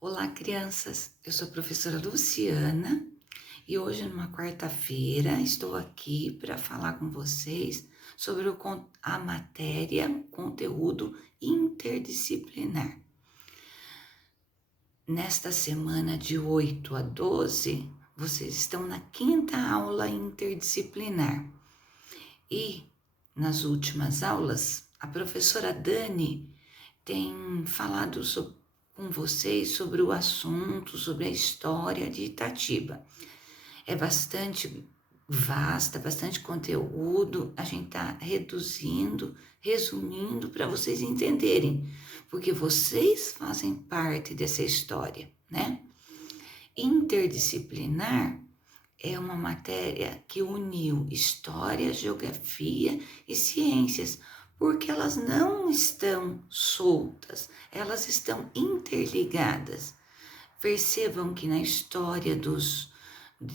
Olá, crianças. Eu sou a professora Luciana e hoje, numa quarta-feira, estou aqui para falar com vocês sobre a matéria, conteúdo interdisciplinar. Nesta semana de 8 a 12, vocês estão na quinta aula interdisciplinar e nas últimas aulas, a professora Dani tem falado com vocês sobre o assunto, sobre a história de Itatiba. É bastante vasta, bastante conteúdo, a gente está resumindo para vocês entenderem, porque vocês fazem parte dessa história, né? Interdisciplinar é uma matéria que uniu história, geografia e ciências, porque elas não estão soltas, elas estão interligadas. Percebam que na história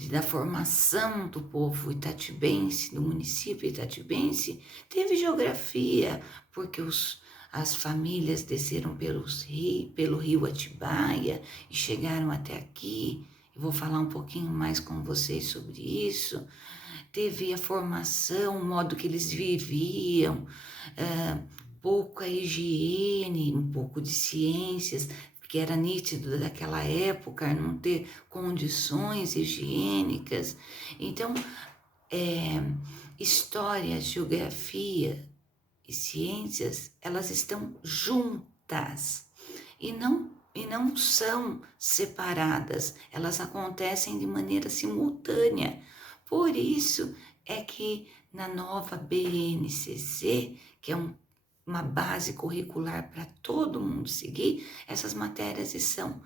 da formação do povo itatibense, do município itatibense, teve geografia, porque as famílias desceram pelo rio Atibaia e chegaram até aqui. Eu vou falar um pouquinho mais com vocês sobre isso. Teve a formação, o modo que eles viviam, pouca higiene, um pouco de ciências, que era nítido daquela época, não ter condições higiênicas. Então, história, geografia e ciências, elas estão juntas e não são separadas, elas acontecem de maneira simultânea. Por isso é que na nova BNCC, que é uma base curricular para todo mundo seguir, essas matérias são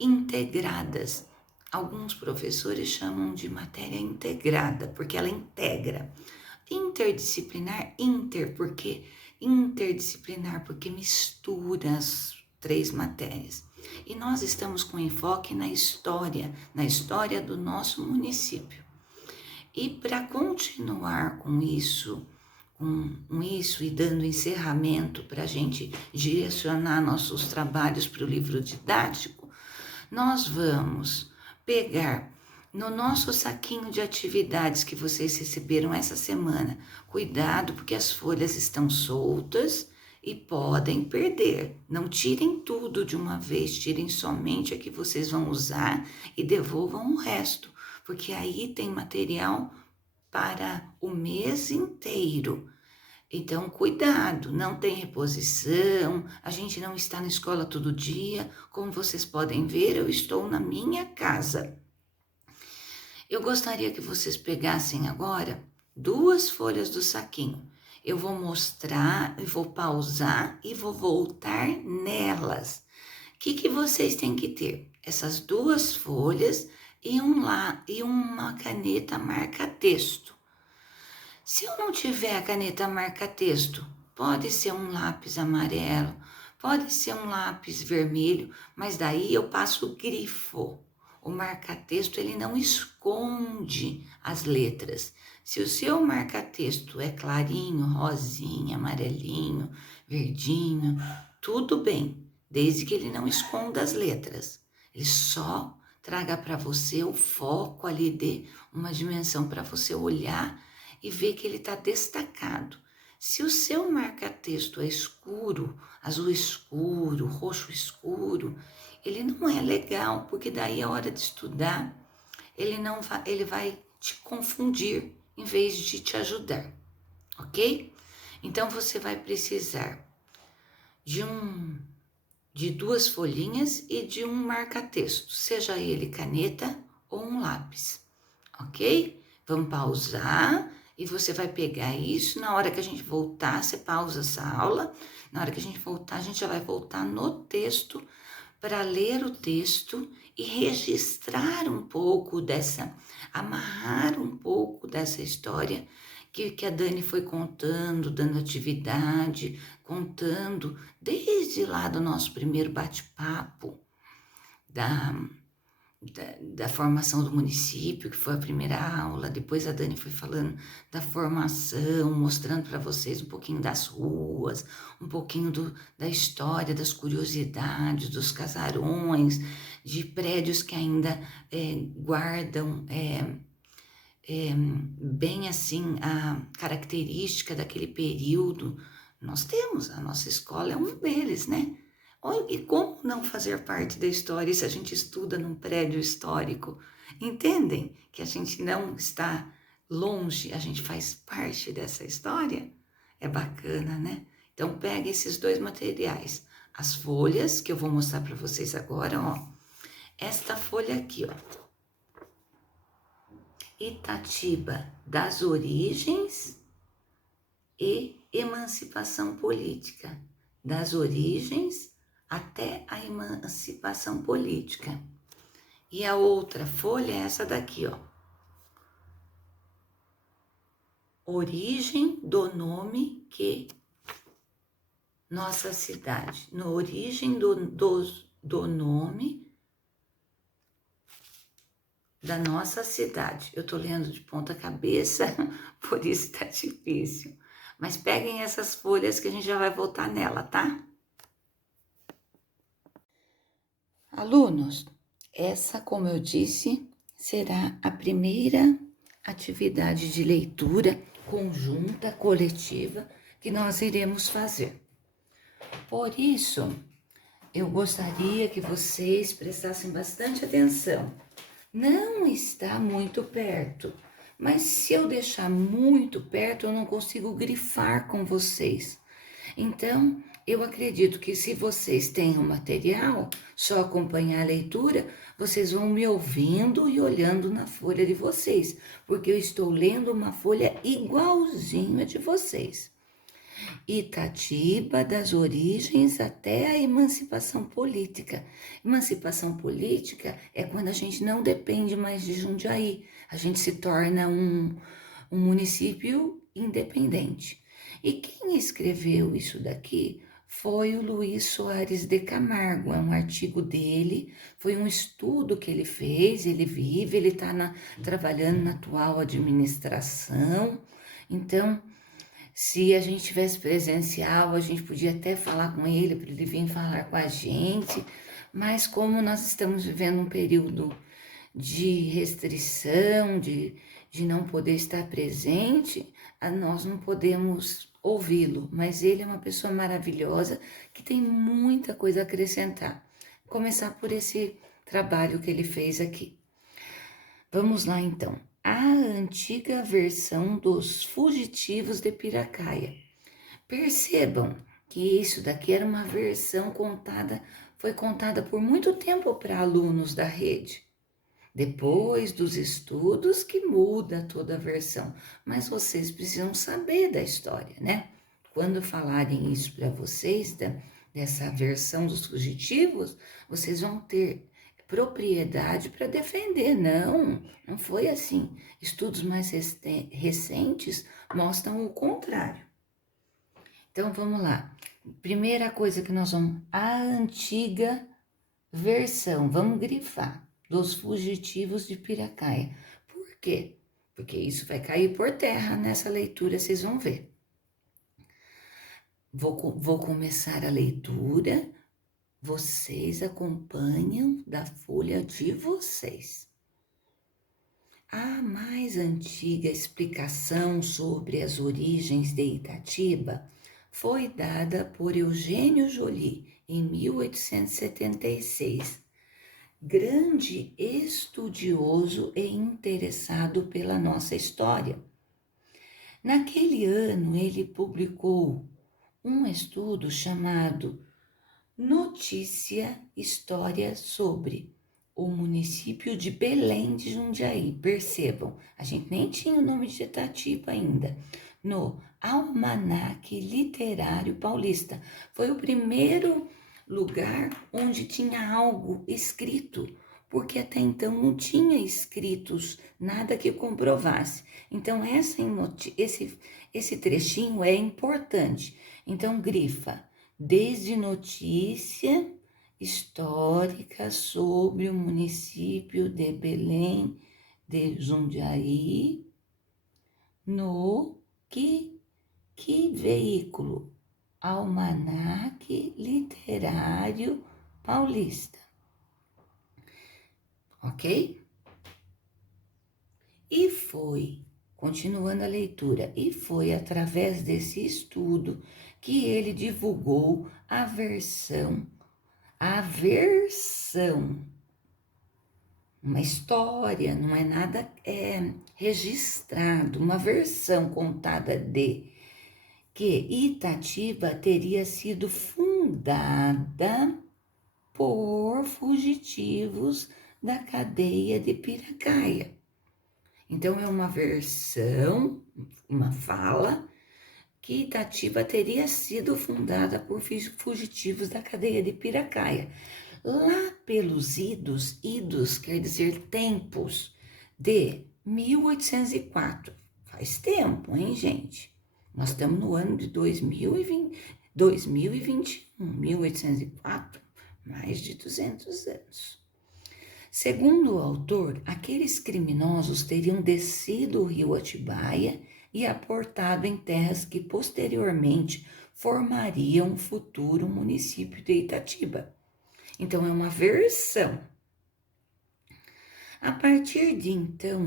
integradas. Alguns professores chamam de matéria integrada, porque ela integra. Interdisciplinar, porque mistura as três matérias. E nós estamos com enfoque na história do nosso município. E para continuar com isso e dando encerramento para a gente direcionar nossos trabalhos para o livro didático, nós vamos pegar no nosso saquinho de atividades que vocês receberam essa semana. Cuidado, porque as folhas estão soltas e podem perder. Não tirem tudo de uma vez, tirem somente a que vocês vão usar e devolvam o resto, porque aí tem material para o mês inteiro. Então, cuidado, não tem reposição, a gente não está na escola todo dia. Como vocês podem ver, eu estou na minha casa. Eu gostaria que vocês pegassem agora 2 folhas do saquinho. Eu vou mostrar, eu vou pausar e vou voltar nelas. O que vocês têm que ter? Essas 2 folhas e uma caneta marca-texto. Se eu não tiver a caneta marca-texto, pode ser um lápis amarelo, pode ser um lápis vermelho, mas daí eu passo o grifo. O marca-texto, ele não esconde as letras. Se o seu marca-texto é clarinho, rosinha, amarelinho, verdinho, tudo bem, desde que ele não esconda as letras. Ele só traga para você o foco ali, dê uma dimensão para você olhar e ver que ele está destacado. Se o seu marca-texto é escuro, azul escuro, roxo escuro, ele não é legal, porque daí a hora de estudar, ele vai te confundir em vez de te ajudar, ok? Então você vai precisar de 2 folhinhas e de um marca-texto, seja ele caneta ou um lápis, ok? Vamos pausar e você vai pegar isso. Na hora que a gente voltar, você pausa essa aula. Na hora que a gente voltar, a gente já vai voltar no texto para ler o texto e registrar um pouco amarrar um pouco dessa história que a Dani foi contando, dando atividade, contando desde lá do nosso primeiro bate-papo, da formação do município, que foi a primeira aula. Depois a Dani foi falando da formação, mostrando para vocês um pouquinho das ruas, um pouquinho da história, das curiosidades, dos casarões, de prédios que ainda guardam bem assim a característica daquele período. Nós temos, a nossa escola é um deles, né? E como não fazer parte da história se a gente estuda num prédio histórico? Entendem que a gente não está longe, a gente faz parte dessa história? É bacana, né? Então pega esses dois materiais, as folhas que eu vou mostrar para vocês agora, ó. Esta folha aqui, ó. Itatiba das origens e emancipação política, das origens até a emancipação política. E a outra folha é essa daqui, ó. Origem do nome que nossa cidade, no origem do nome da nossa cidade. Eu tô lendo de ponta cabeça, por isso tá difícil. Mas peguem essas folhas que a gente já vai voltar nela, tá? Alunos, essa, como eu disse, será a primeira atividade de leitura conjunta, coletiva, que nós iremos fazer. Por isso, eu gostaria que vocês prestassem bastante atenção. Não está muito perto, mas se eu deixar muito perto, eu não consigo grifar com vocês. Então, eu acredito que se vocês têm o material, só acompanhar a leitura, vocês vão me ouvindo e olhando na folha de vocês, porque eu estou lendo uma folha igualzinha de vocês. Itatiba, das origens até a emancipação política. Emancipação política é quando a gente não depende mais de Jundiaí, a gente se torna um município independente. E quem escreveu isso daqui foi o Luiz Soares de Camargo, é um artigo dele, foi um estudo que ele fez, ele vive, ele está trabalhando na atual administração. Então, se a gente tivesse presencial, a gente podia até falar com ele, para ele vir falar com a gente, mas como nós estamos vivendo um período de restrição, de não poder estar presente, nós não podemos ouvi-lo, mas ele é uma pessoa maravilhosa que tem muita coisa a acrescentar. Vou começar por esse trabalho que ele fez aqui. Vamos lá então. A antiga versão dos fugitivos de Piracaia. Percebam que isso daqui era uma versão foi contada por muito tempo para alunos da rede. Depois dos estudos que muda toda a versão, mas vocês precisam saber da história, né? Quando falarem isso para vocês, dessa versão dos fugitivos, vocês vão ter propriedade para defender. Não foi assim. Estudos mais recentes mostram o contrário. Então, vamos lá. Primeira coisa que nós vamos... A antiga versão, vamos grifar, dos fugitivos de Piracaia. Por quê? Porque isso vai cair por terra nessa leitura, vocês vão ver. Vou começar a leitura, vocês acompanham da folha de vocês. A mais antiga explicação sobre as origens de Itatiba foi dada por Eugênio Joly em 1876, grande estudioso e interessado pela nossa história. Naquele ano, ele publicou um estudo chamado Notícia História sobre o município de Belém de Jundiaí. Percebam, a gente nem tinha o nome de Itatiba ainda. No Almanaque Literário Paulista. Foi o primeiro lugar onde tinha algo escrito, porque até então não tinha escritos, nada que comprovasse. Então, esse trechinho é importante. Então, grifa, desde notícia histórica sobre o município de Belém de Jundiaí, no que veículo? Almanaque Literário Paulista, ok? E foi, continuando a leitura, e foi através desse estudo que ele divulgou a versão, uma história, não é nada registrado, uma versão contada de que Itatiba teria sido fundada por fugitivos da cadeia de Piracaia. Então, é uma versão, uma fala, que Itatiba teria sido fundada por fugitivos da cadeia de Piracaia. Lá pelos idos quer dizer tempos, de 1804. Faz tempo, hein, gente? Nós estamos no ano de 2021, 1804, mais de 200 anos. Segundo o autor, aqueles criminosos teriam descido o rio Atibaia e aportado em terras que posteriormente formariam o futuro município de Itatiba. Então, é uma versão. A partir de então,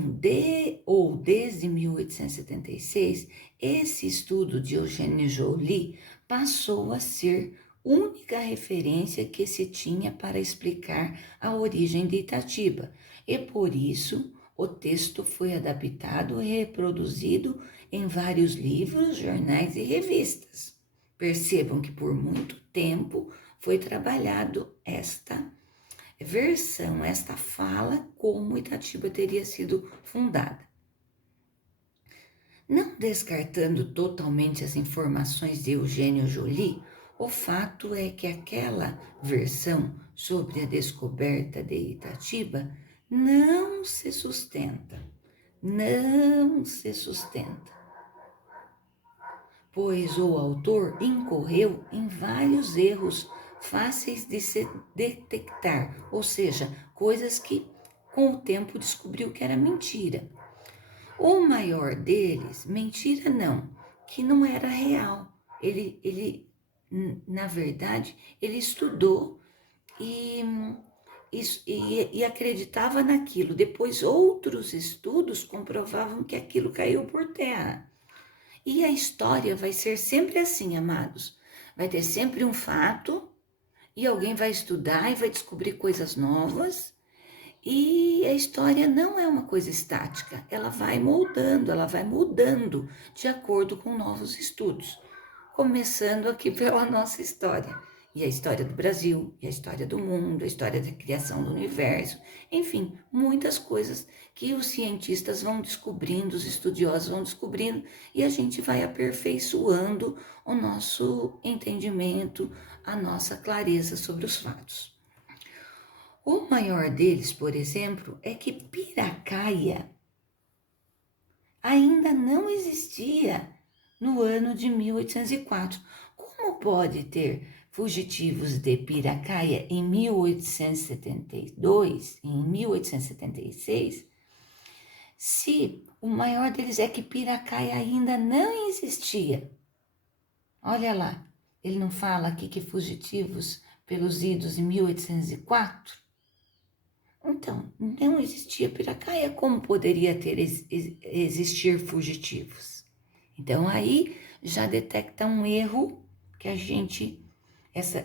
desde 1876, esse estudo de Eugênio Joly passou a ser única referência que se tinha para explicar a origem de Itatiba, e por isso o texto foi adaptado e reproduzido em vários livros, jornais e revistas. Percebam que por muito tempo foi trabalhado esta versão, esta fala, como Itatiba teria sido fundada. Não descartando totalmente as informações de Eugênio Joly, o fato é que aquela versão sobre a descoberta de Itatiba não se sustenta, pois o autor incorreu em vários erros fáceis de se detectar, ou seja, coisas que com o tempo descobriu que era mentira. O maior deles, mentira não, que não era real. Ele na verdade, ele estudou e acreditava naquilo. Depois, outros estudos comprovavam que aquilo caiu por terra. E a história vai ser sempre assim, amados. Vai ter sempre um fato e alguém vai estudar e vai descobrir coisas novas. E a história não é uma coisa estática, ela vai moldando, ela vai mudando de acordo com novos estudos. Começando aqui pela nossa história. E a história do Brasil, e a história do mundo, a história da criação do universo, enfim, muitas coisas que os cientistas vão descobrindo, os estudiosos vão descobrindo, e a gente vai aperfeiçoando o nosso entendimento, a nossa clareza sobre os fatos. O maior deles, por exemplo, é que Piracaia ainda não existia no ano de 1804. Como pode ter fugitivos de Piracaia em 1872, em 1876, se o maior deles é que Piracaia ainda não existia? Olha lá, ele não fala aqui que fugitivos pelos idos em 1804? Então, não existia Piracaia, como poderia existir fugitivos? Então, aí já detecta um erro que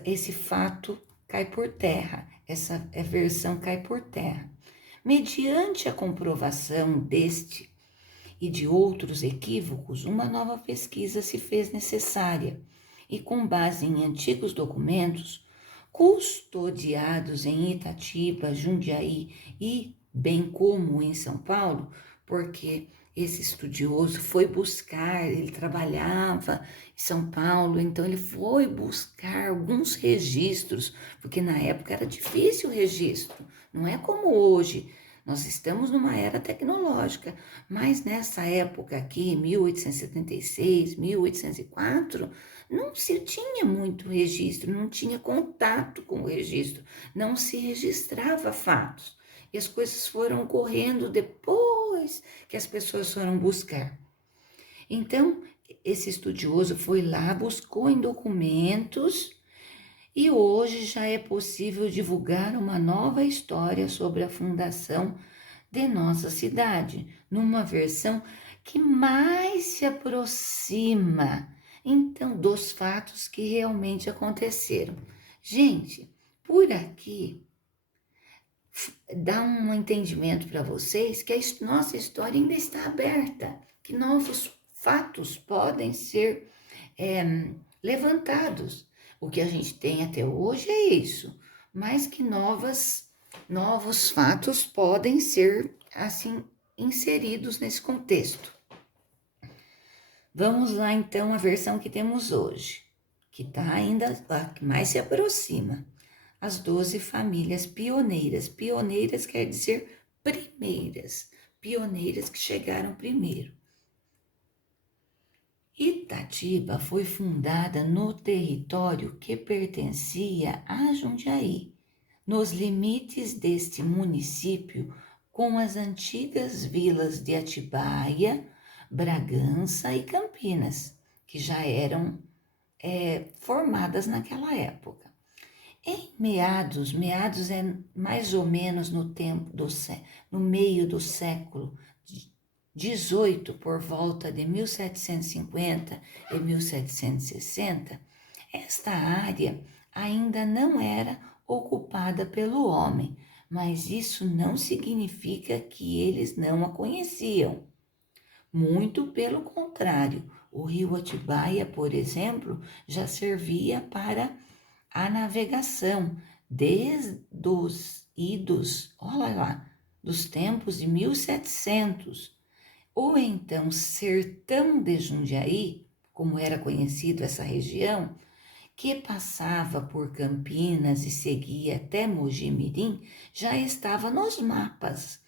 esse fato cai por terra, essa versão cai por terra. Mediante a comprovação deste e de outros equívocos, uma nova pesquisa se fez necessária e, com base em antigos documentos, custodiados em Itatiba, Jundiaí e bem como em São Paulo, porque esse estudioso foi buscar, ele trabalhava em São Paulo, então ele foi buscar alguns registros, porque na época era difícil o registro, não é como hoje. Nós estamos numa era tecnológica, mas nessa época aqui, 1876, 1804, não se tinha muito registro, não tinha contato com o registro, não se registrava fatos. E as coisas foram ocorrendo depois que as pessoas foram buscar. Então, esse estudioso foi lá, buscou em documentos e hoje já é possível divulgar uma nova história sobre a fundação de nossa cidade, numa versão que mais se aproxima, então, dos fatos que realmente aconteceram. Gente, por aqui dá um entendimento para vocês que a nossa história ainda está aberta, que novos fatos podem ser levantados. O que a gente tem até hoje é isso, mas que novos fatos podem ser assim inseridos nesse contexto. Vamos lá então à versão que temos hoje, que está ainda a que mais se aproxima. As 12 famílias pioneiras. Pioneiras quer dizer primeiras, pioneiras que chegaram primeiro. Itatiba foi fundada no território que pertencia a Jundiaí, nos limites deste município, com as antigas vilas de Atibaia, Bragança e Campinas, que já eram formadas naquela época. Em meados é mais ou menos no tempo no meio do século 18, por volta de 1750 e 1760, esta área ainda não era ocupada pelo homem, mas isso não significa que eles não a conheciam. Muito pelo contrário, o rio Atibaia, por exemplo, já servia para a navegação desde os idos, olha lá, dos tempos de 1700. Ou então Sertão de Jundiaí, como era conhecido essa região, que passava por Campinas e seguia até Mogi-mirim, já estava nos mapas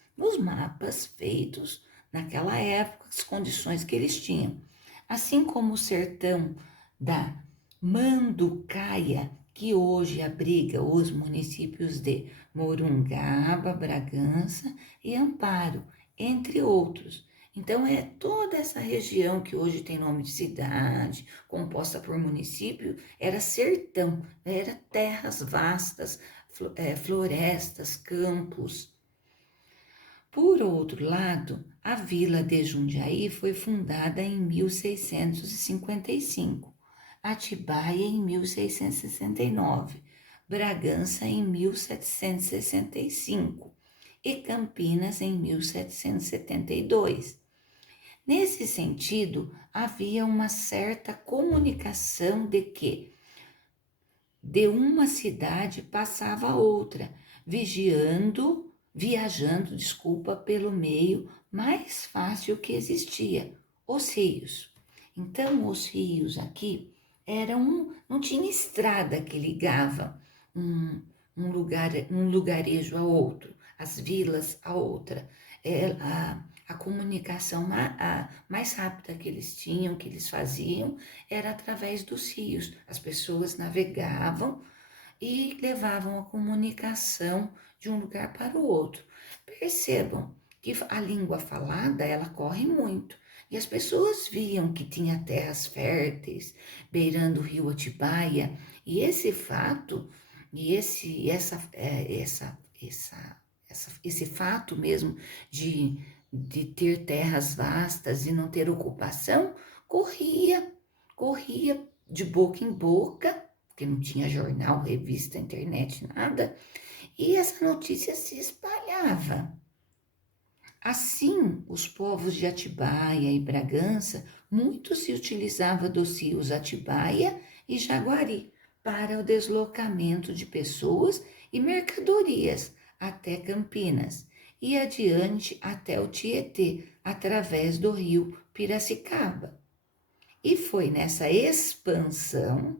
feitos naquela época, as condições que eles tinham. Assim como o sertão da Manducaia, que hoje abriga os municípios de Morungaba, Bragança e Amparo, entre outros. Então, é toda essa região que hoje tem nome de cidade, composta por município, era sertão, era terras vastas, florestas, campos. Por outro lado, a vila de Jundiaí foi fundada em 1655, Atibaia em 1669, Bragança em 1765 e Campinas em 1772. Nesse sentido, havia uma certa comunicação de que de uma cidade passava a outra, viajando, pelo meio mais fácil que existia, os rios. Então, os rios aqui não tinha estrada que ligava um lugarejo a outro, as vilas a outra. A comunicação mais rápida que eles tinham, que eles faziam, era através dos rios. As pessoas navegavam e levavam a comunicação de um lugar para o outro. Percebam que a língua falada, ela corre muito. E as pessoas viam que tinha terras férteis, beirando o rio Atibaia, e esse fato, esse fato mesmo de ter terras vastas e não ter ocupação, corria de boca em boca, porque não tinha jornal, revista, internet, nada, e essa notícia se espalhava. Assim, os povos de Atibaia e Bragança, muito se utilizava dos rios Atibaia e Jaguari para o deslocamento de pessoas e mercadorias até Campinas e adiante até o Tietê, através do rio Piracicaba. E foi nessa expansão,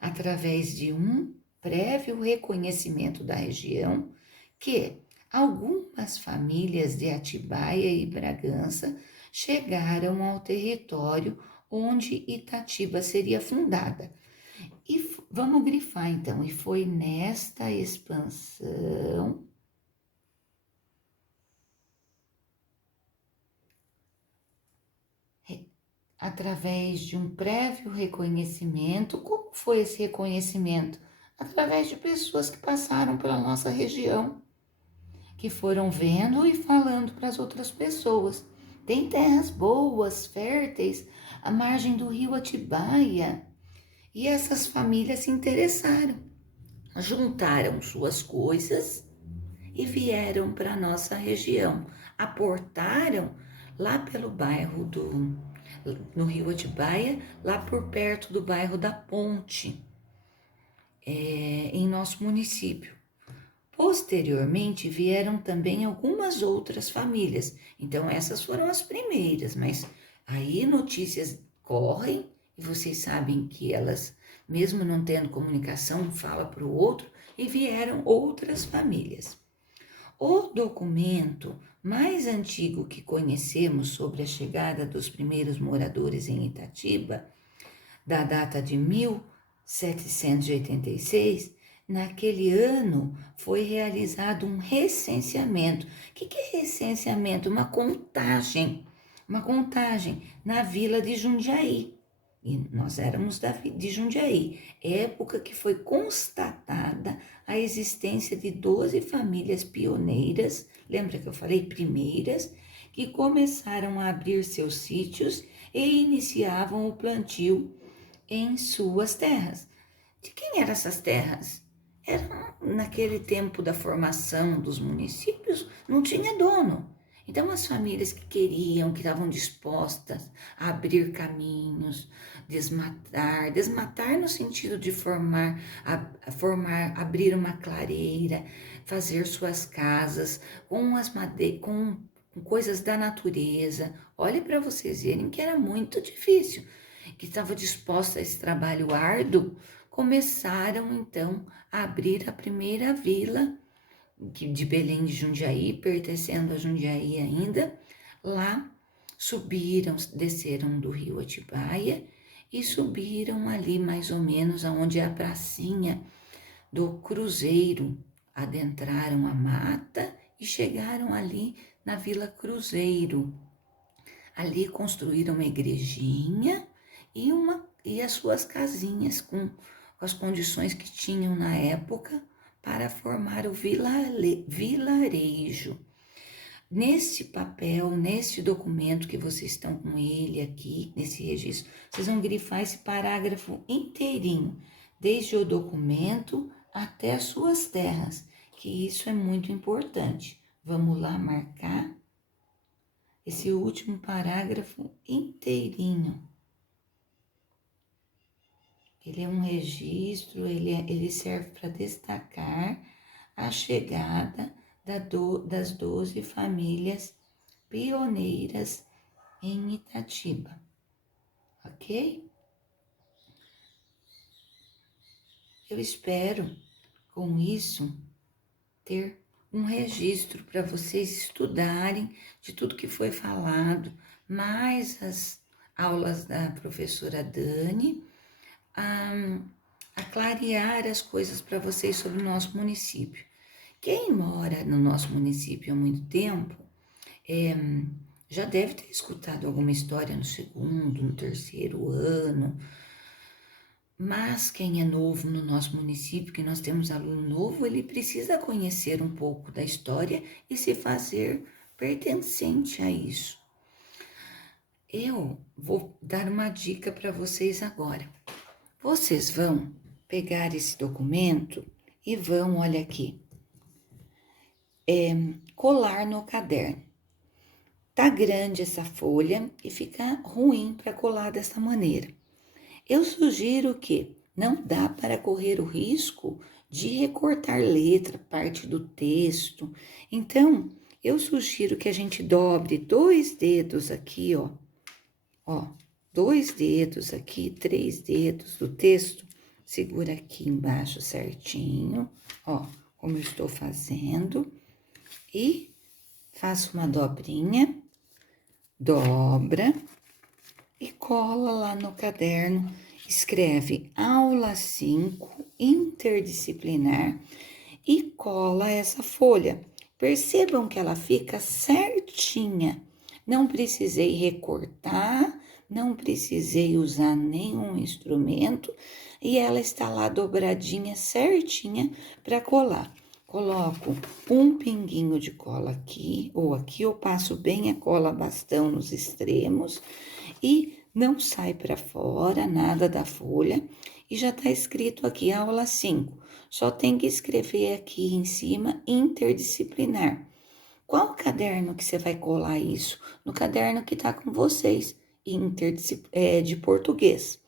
através de um prévio reconhecimento da região, que Algumas famílias de Atibaia e Bragança chegaram ao território onde Itatiba seria fundada. E vamos grifar então, e foi nesta expansão através de um prévio reconhecimento. Como foi esse reconhecimento? Através de pessoas que passaram pela nossa região, que foram vendo e falando para as outras pessoas. Tem terras boas, férteis, à margem do rio Atibaia. E essas famílias se interessaram, juntaram suas coisas e vieram para a nossa região. Aportaram lá pelo bairro no rio Atibaia, lá por perto do bairro da Ponte, em nosso município. Posteriormente vieram também algumas outras famílias, então essas foram as primeiras, mas aí notícias correm e vocês sabem que elas, mesmo não tendo comunicação, fala para o outro, e vieram outras famílias. O documento mais antigo que conhecemos sobre a chegada dos primeiros moradores em Itatiba, da data de 1786, naquele ano foi realizado um recenseamento. O que é recenseamento? Uma contagem na vila de Jundiaí. E nós éramos de Jundiaí, época que foi constatada a existência de 12 famílias pioneiras, lembra que eu falei primeiras, que começaram a abrir seus sítios e iniciavam o plantio em suas terras. De quem eram essas terras? Eram, naquele tempo da formação dos municípios, não tinha dono. Então, as famílias que queriam, que estavam dispostas a abrir caminhos, desmatar no sentido de abrir uma clareira, fazer suas casas com coisas da natureza. Olhe para vocês verem que era muito difícil, que estava disposta a esse trabalho árduo. Começaram então a abrir a primeira vila de Belém de Jundiaí, pertencendo a Jundiaí ainda. Lá subiram, desceram do rio Atibaia e subiram ali mais ou menos aonde é a pracinha do Cruzeiro. Adentraram a mata e chegaram ali na Vila Cruzeiro. Ali construíram uma igrejinha e as suas casinhas com as condições que tinham na época para formar o vilarejo. Nesse papel, nesse documento que vocês estão com ele aqui, nesse registro, vocês vão grifar esse parágrafo inteirinho, desde o documento até as suas terras, que isso é muito importante. Vamos lá marcar esse último parágrafo inteirinho. Ele é um registro, ele serve para destacar a chegada das 12 famílias pioneiras em Itatiba, ok? Eu espero, com isso, ter um registro para vocês estudarem de tudo que foi falado, mais as aulas da professora Dani, a clarear as coisas para vocês sobre o nosso município. Quem mora no nosso município há muito tempo, já deve ter escutado alguma história no segundo, no terceiro ano, mas quem é novo no nosso município, que nós temos aluno novo, ele precisa conhecer um pouco da história e se fazer pertencente a isso. Eu vou dar uma dica para vocês agora. Vocês vão pegar esse documento e vão, olha aqui, colar no caderno. Tá grande essa folha e fica ruim para colar dessa maneira. Eu sugiro que não dá para correr o risco de recortar letra, parte do texto. Então, eu sugiro que a gente dobre 2 dedos aqui, ó. 2 dedos aqui, 3 dedos do texto. Segura aqui embaixo certinho, ó, como eu estou fazendo. e faça uma dobrinha, dobra e cola lá no caderno. Escreve aula 5, interdisciplinar e cola essa folha. Percebam que ela fica certinha. Não precisei recortar, não precisei usar nenhum instrumento e ela está lá dobradinha certinha para colar. Coloco um pinguinho de cola aqui ou aqui, eu passo bem a cola bastão nos extremos e não sai para fora nada da folha. E já está escrito aqui, aula 5. Só tem que escrever aqui em cima, interdisciplinar. Qual caderno que você vai colar isso? No caderno que está com vocês, de português.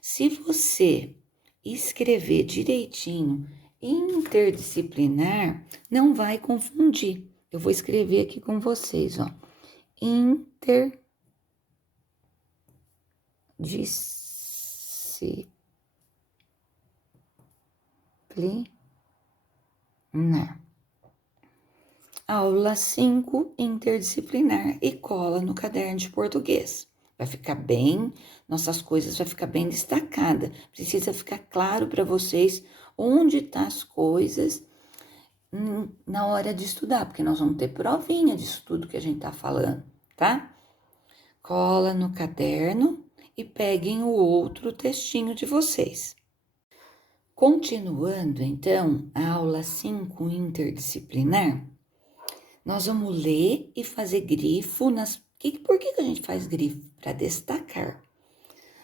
Se você escrever direitinho, interdisciplinar, não vai confundir. Eu vou escrever aqui com vocês, ó. Interdisciplinar. Aula 5, interdisciplinar e cola no caderno de português. Vai ficar bem, nossas coisas vai ficar bem destacada. Precisa ficar claro para vocês onde tá as coisas na hora de estudar, porque nós vamos ter provinha disso tudo que a gente tá falando, tá? Cola no caderno e peguem o outro textinho de vocês. Continuando, então, a aula 5, interdisciplinar, nós vamos ler e fazer grifo Por que a gente faz grifo? Para destacar.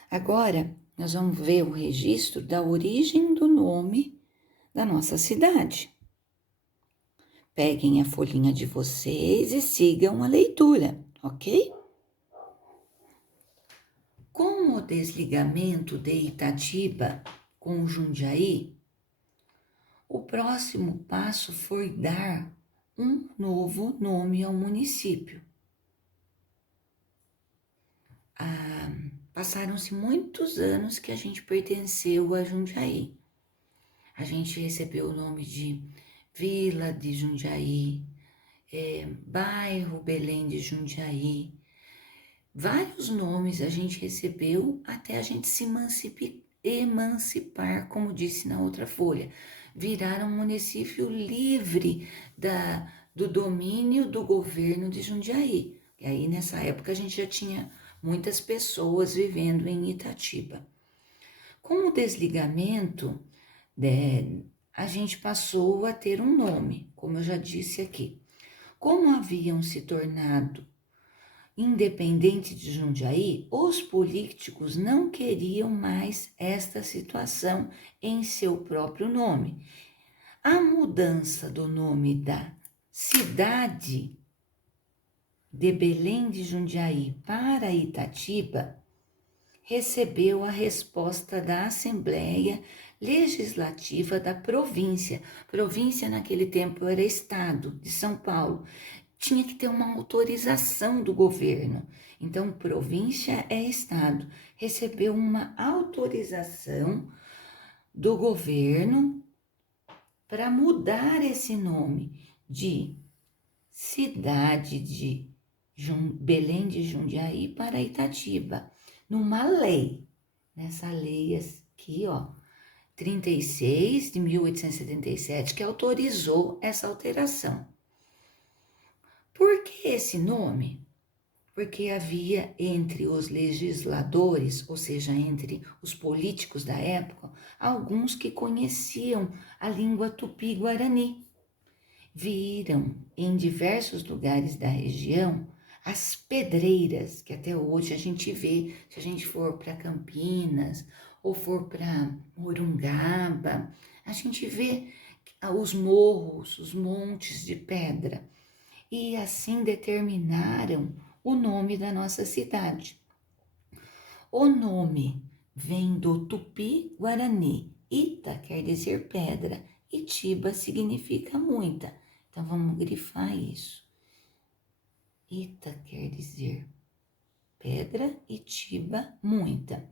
Agora, nós vamos ver o registro da origem do nome da nossa cidade. Peguem a folhinha de vocês e sigam a leitura, ok? Com o desligamento de Itatiba com Jundiaí, o próximo passo foi dar um novo nome ao município. Passaram-se muitos anos que a gente pertenceu a Jundiaí. A gente recebeu o nome de Vila de Jundiaí, Bairro Belém de Jundiaí. Vários nomes a gente recebeu até a gente se emancipar, como disse na outra folha. Virar um município livre do domínio do governo de Jundiaí. E aí, nessa época, a gente já tinha muitas pessoas vivendo em Itatiba. Com o desligamento, a gente passou a ter um nome, como eu já disse aqui. Como haviam se tornado independentes de Jundiaí, os políticos não queriam mais esta situação em seu próprio nome. A mudança do nome da cidade de Belém de Jundiaí para Itatiba recebeu a resposta da Assembleia Legislativa da província. Província naquele tempo era estado de São Paulo. Tinha que ter uma autorização do governo. Então, província é estado. Recebeu uma autorização do governo para mudar esse nome de cidade de Belém de Jundiaí para Itatiba, numa lei. Nessa lei aqui, ó, 36 de 1877, que autorizou essa alteração. Por que esse nome? Porque havia entre os legisladores, ou seja, entre os políticos da época, alguns que conheciam a língua tupi-guarani. Viram em diversos lugares da região as pedreiras, que até hoje a gente vê, se a gente for para Campinas ou for para Morungaba, a gente vê os morros, os montes de pedra. E assim determinaram o nome da nossa cidade. O nome vem do tupi-guarani. Ita quer dizer pedra e Tiba significa muita. Então vamos grifar isso. Ita quer dizer pedra e Tiba muita.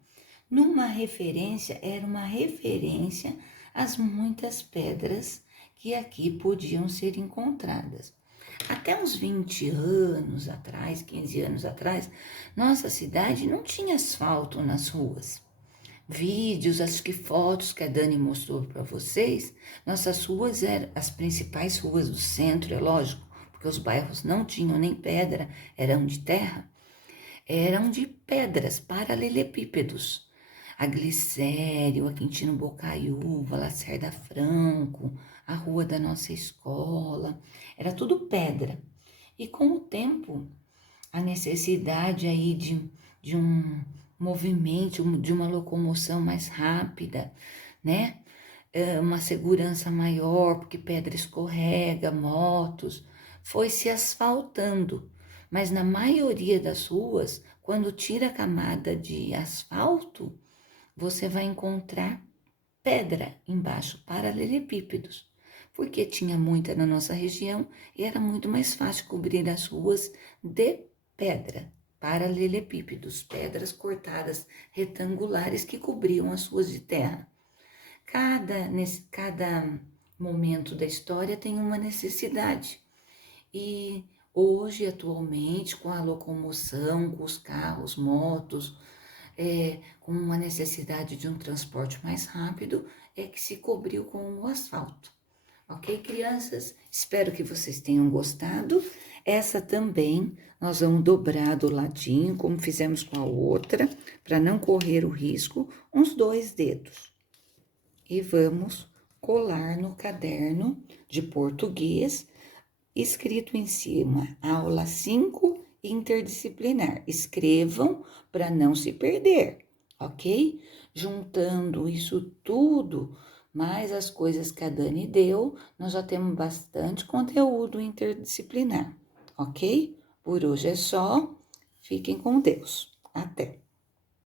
Era uma referência às muitas pedras que aqui podiam ser encontradas. Até uns 20 anos atrás, 15 anos atrás, nossa cidade não tinha asfalto nas ruas. Vídeos, acho que fotos que a Dani mostrou para vocês, nossas ruas eram as principais ruas do centro, é lógico, porque os bairros não tinham nem pedra, eram de terra, eram de pedras, paralelepípedos. A Glicério, a Quintino Bocaiúva, Lacerda Franco, a rua da nossa escola, era tudo pedra. E com o tempo, a necessidade aí de um movimento, de uma locomoção mais rápida, né? Uma segurança maior, porque pedra escorrega, motos, foi se asfaltando. Mas na maioria das ruas, quando tira a camada de asfalto, você vai encontrar pedra embaixo, paralelepípedos, porque tinha muita na nossa região e era muito mais fácil cobrir as ruas de pedra, paralelepípedos, pedras cortadas retangulares que cobriam as ruas de terra. Cada momento da história tem uma necessidade. E hoje, atualmente, com a locomoção, com os carros, motos, com uma necessidade de um transporte mais rápido, é que se cobriu com o asfalto. Ok, crianças? Espero que vocês tenham gostado. Essa também nós vamos dobrar do ladinho, como fizemos com a outra, para não correr o risco, uns 2 dedos. E vamos colar no caderno de português, escrito em cima, aula 5, interdisciplinar. Escrevam para não se perder, ok? Juntando isso tudo, mais as coisas que a Dani deu, nós já temos bastante conteúdo interdisciplinar, ok? Por hoje é só. Fiquem com Deus. Até!